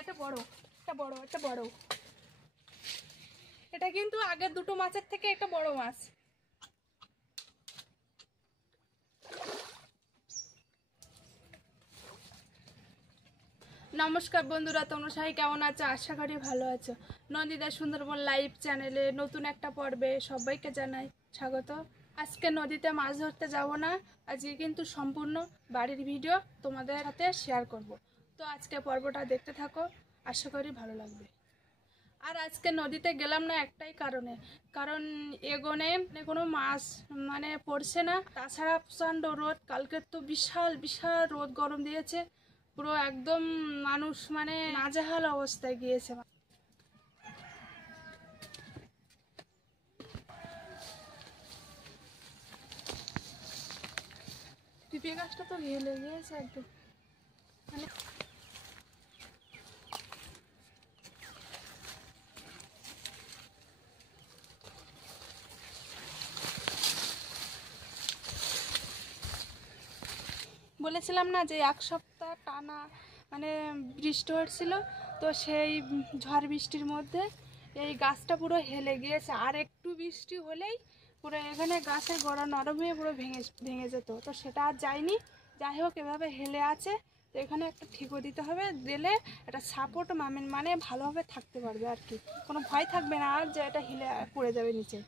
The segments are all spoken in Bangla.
এটা বড়, এটা বড়, এটা বড়। এটা কিন্তু আগের দুটো মাছের থেকে একটা বড় মাছ। নমস্কার বন্ধুরা, তোমরা সবাই কেমন আছো? আশা করি ভালো আছো। নন্দিতা সুন্দরবন লাইভ চ্যানেলে নতুন একটা পর্বে সবাইকে জানাই স্বাগত। আজকে নদীতে মাছ ধরতে যাব না, আজকে কিন্তু সম্পূর্ণ বাড়ির ভিডিও তোমাদের সাথে শেয়ার করব। তো আজকে পর্বটা দেখতে থাকো, আশা করি ভালো লাগবে। আর আজকে নদীতে গেলাম না একটাই কারণে, কারণ এগোনে কোনো মাছ পড়ছে না। তাছাড়া প্রচণ্ড রোদ, কালকে তো বিশাল বিশাল রোদ গরম দিয়েছে, পুরো একদম মানুষ নাজেহাল অবস্থায় গিয়েছে। পিঁপে গাছটা তো হেলে গিয়েছে একদম, বলেছিলাম না যে এক সপ্তাহ টানা বৃষ্টি হচ্ছিল, তো সেই ঝড় বৃষ্টির মধ্যে এই গাছটা পুরো হেলে গিয়েছে। আর একটু বৃষ্টি হলেই পুরো এখানে গাছের গোড়া নরম হয়ে পুরো ভেঙে যেত, তো সেটা আর যায়নি। যাই হোক, এভাবে হেলে আছে, তো এখানে একটা ঠিকও দিতে হবে, দিলে এটা সাপোর্ট ভালোভাবে থাকতে পারবে আর কি, কোনো ভয় থাকবে না আর যে এটা হেলে পড়ে যাবে নিচে।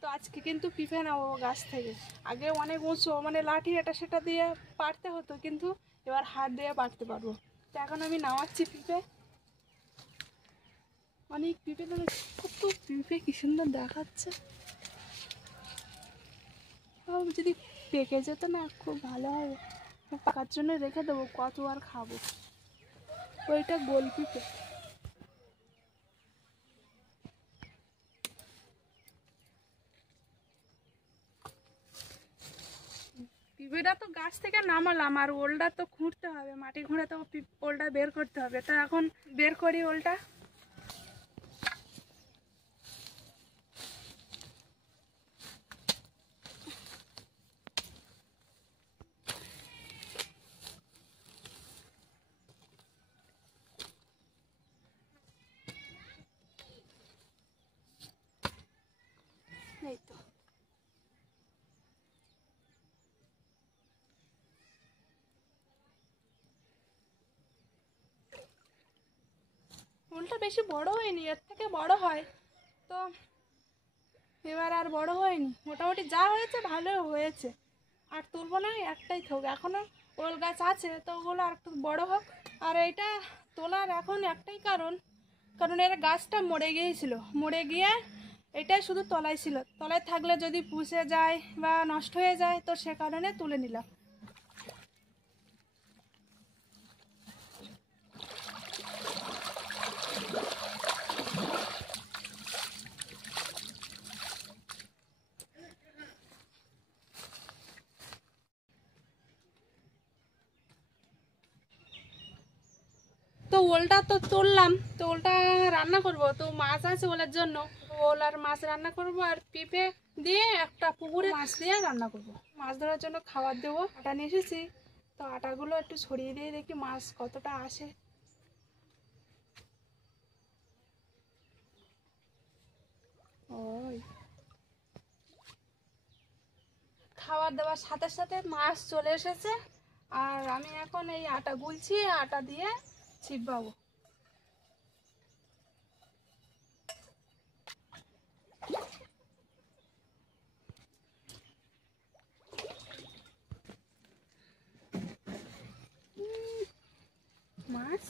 তো আজকে কিন্তু পিঁপে নাও গাছ থেকে, আগে অনেক উঁচু লাঠি এটা সেটা দিয়ে পারতে হতো, কিন্তু এবার হাত দিয়ে পারতে পারবো। তো এখন আমি নামাচ্ছি পিঁপে, অনেক পিঁপে, কত পিঁপে কি সুন্দর দেখাচ্ছে। যদি পেকে যেত না খুব ভালো হবে, পাকার জন্য রেখে দেবো, কত আর খাবো। ওইটা গোল পিঁপে। পিঁপেটা তো গাছ থেকে নামালাম, আর ওলটা তো খুঁড়তে হবে, মাটি খুঁড়ে তো ওলটা বের করতে হবে। তো এখন বের করি ওলটা। এই তো ওলটা বেশি বড় হয়নি, এর থেকে বড় হয় তো এবার আর বড় হয়নি, মোটামুটি যা হয়েছে ভালো হয়েছে। আর তুলবো না, একটাই থাক, এখনো ওল গাছ আছে, তো ওগুলো আর একটু বড় হোক। আর এইটা তোলার এখন একটাই কারণ, এর গাছটা মরে গিয়েছিল, মরে গিয়ে এটাই শুধু তলায় ছিল, তলায় থাকলে যদি পুষে যায় বা নষ্ট হয়ে যায়, তো সে কারণে তুলে নিলাম। তো ওলটা তো তুললাম, তো ওলটা রান্না করব, তো মাছ আছে ওলের জন্য, ওল আর মাছ রান্না করব, আর পেঁপে দিয়ে একটা পুকুরে মাছ দিয়ে রান্না করব। মাছ ধরার জন্য খাবার দেবো, আটা নিয়ে এসেছি, তো আটাগুলো একটু ছড়িয়ে দিয়ে দেখি মাছ কতটা আসে। ওই খাবার দেওয়ার সাথে সাথে মাছ চলে এসেছে, আর আমি এখন এই আটা গুলছি, আটা দিয়ে ছিপাবো। মাছ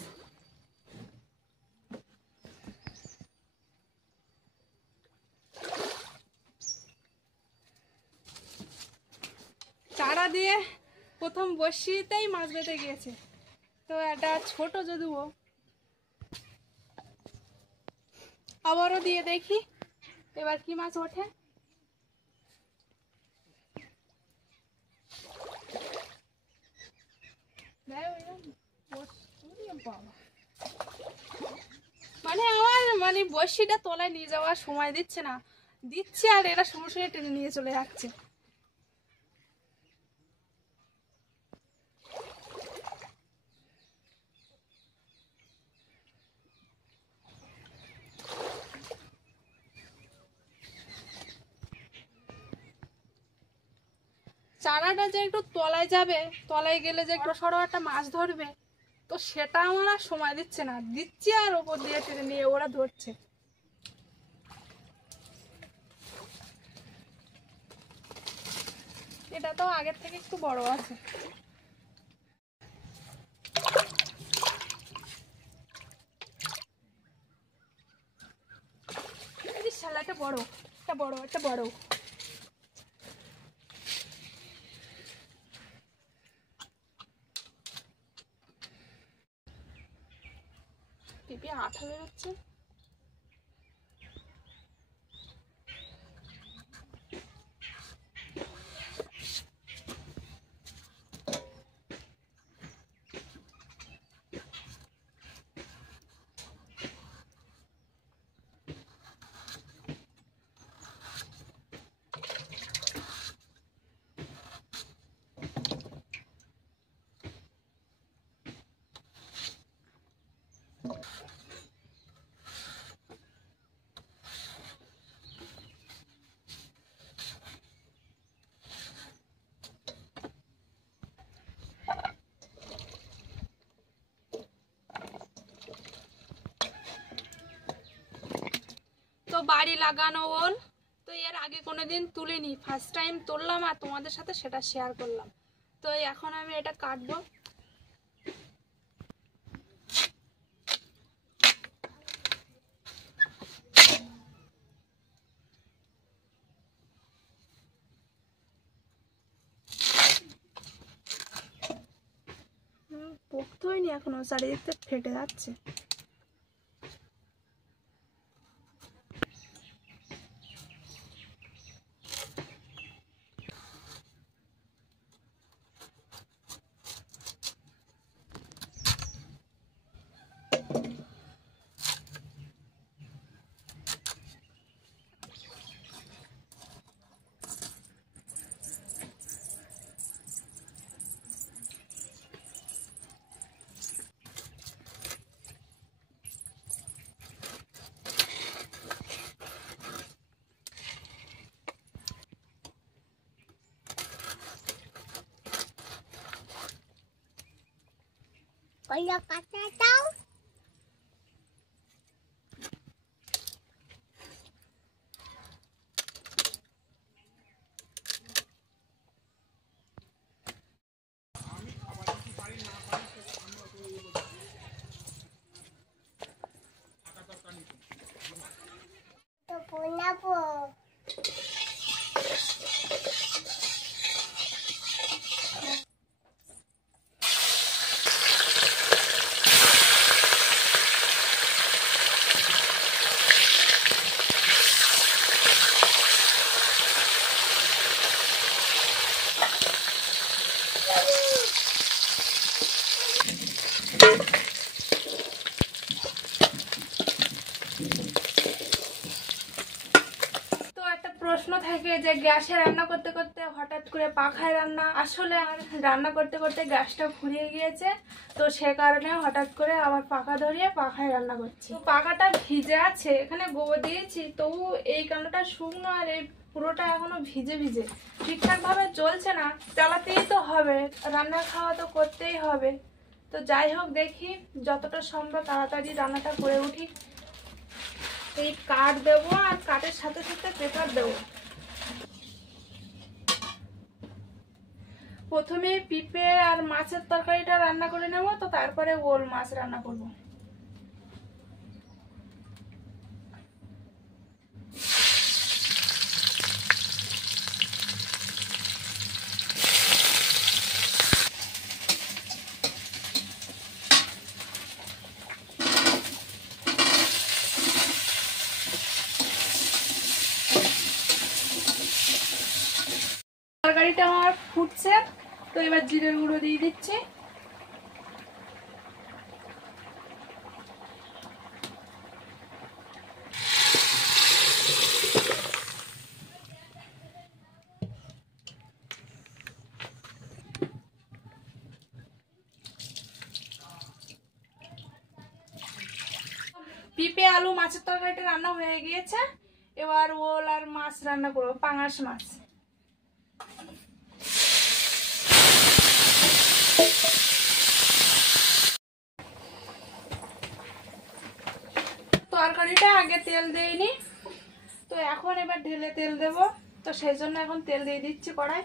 চারা দিয়ে প্রথম বসিতেই মাছ বেঁধে গিয়েছে, তো এটা ছোট যদিও, আবারও দিয়ে দেখি এবার কি মাছ ওঠে। আমার বড়শিটা তলায় নিয়ে যাওয়ার সময় দিচ্ছে না, দিচ্ছে আর এরা সরাসরি টেনে নিয়ে চলে যাচ্ছে। টানাটা যে একটু তলায় যাবে, তলায় গেলে যে একটু সরো একটা মাছ ধরবে, তো সেটা আমার আর সময় দিচ্ছে না, দিচ্ছি আর ওপর দিয়ে টেনে নিয়ে ওরা ধরছে। এটা তো আগের থেকে একটু বড় আছে। এই শালাটা বড়, একটা বড়, একটা বড়। পিপি আঠা বেরোচ্ছে। তো বাড়ি লাগানো ওল, তো এর আগে কোনোদিন তুলিনি, ফার্স্ট টাইম তুললাম আর তোমাদের সাথে সেটা শেয়ার করলাম। তো এখন আমি এটা কাটবো। পোক্ত হয়নি এখনো, চারিদিক থেকে ফেটে যাচ্ছে। Kaya kata daw. Ito po na po. প্রশ্ন থাকে যে গ্যাসে রান্না করতে করতে হঠাৎ করে পাখায় রান্না, আসলে আর রান্না করতে করতে গ্যাসটা ফুরিয়ে গিয়েছে, তো সে কারণে হঠাৎ করে আবার পাখা ধরিয়ে পাখায় রান্না করছি। তো পাখাটা ভিজে আছে, এখানে গোবর দিয়েছি, তবু এই কান্ডটা শুকনো আর এই পুরোটা এখনো ভিজে ভিজে, ঠিকঠাক ভাবে চলছে না। চালাতেই তো হবে, রান্না খাওয়া তো করতেই হবে। তো যাই হোক, দেখি যতটা সম্ভব তাড়াতাড়ি রান্নাটা করে উঠি। এই কাঠ দেবো আর কাঠের সাথে সাথে পেপার দেবো। প্রথমে পিঁপে আর মাছের তরকারিটা রান্না করে নেব, তো তারপরে ওল মাছ রান্না করব। তরকারিটা আমার ফুটছে, তো এবার জিরের গুঁড়ো দিয়ে দিচ্ছি। পিঁপে আলু মাছের তরকারিটা রান্না হয়ে গিয়েছে, এবার ওল আর মাছ রান্না করবো, পাঙাশ মাছ। তেল দেইনি, তো এখন এবার ঢেলে তেল দেব। তো সেই জন্য এখন তেল দিয়ে দিচ্ছি কড়াই।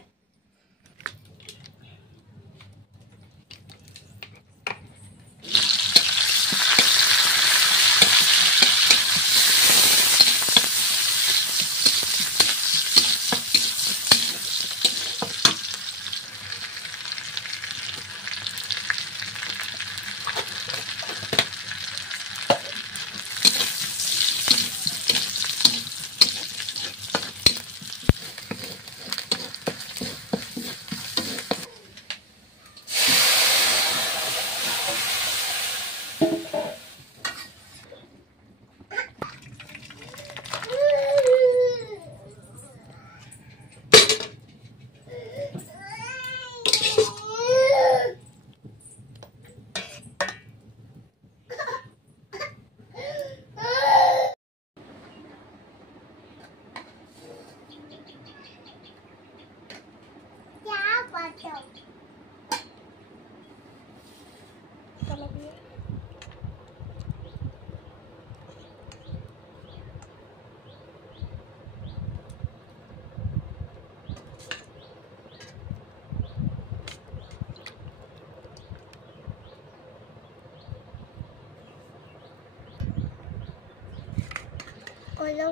Hello.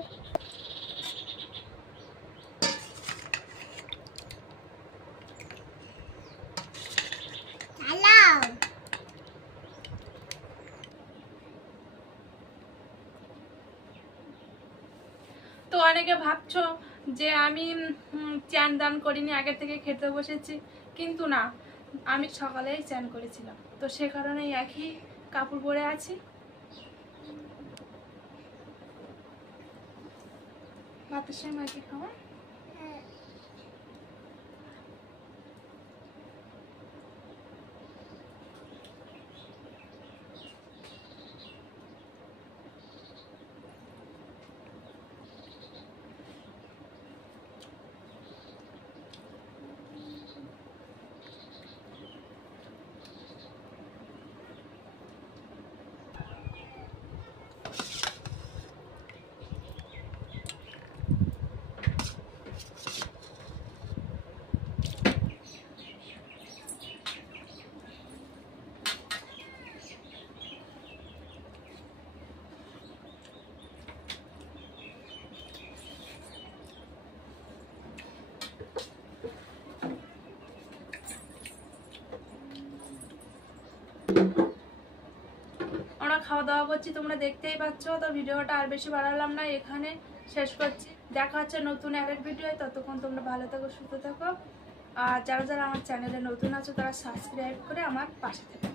Hello. তো অনেকে ভাবছো যে আমি চ্যান দান করিনি, আগে থেকে খেতে বসেছি, কিন্তু না, আমি সকালেই চ্যান করেছিলাম, তো সে কারণে একই কাপড় পরে আছি। ভাতের সময় কি খাওয়া? আমরা খাওয়া দাওয়া করছি, তোমরা দেখতেই পাচ্ছ। তো ভিডিওটা আর বেশি বাড়ালাম না, এখানে শেষ করছি। দেখা হচ্ছে নতুন আরেক ভিডিও। ততক্ষণ তোমরা ভালো থাকো, সুস্থ থাকো। আর যারা যারা আমার চ্যানেলে নতুন আছো তারা সাবস্ক্রাইব করে আমার পাশে থাকো।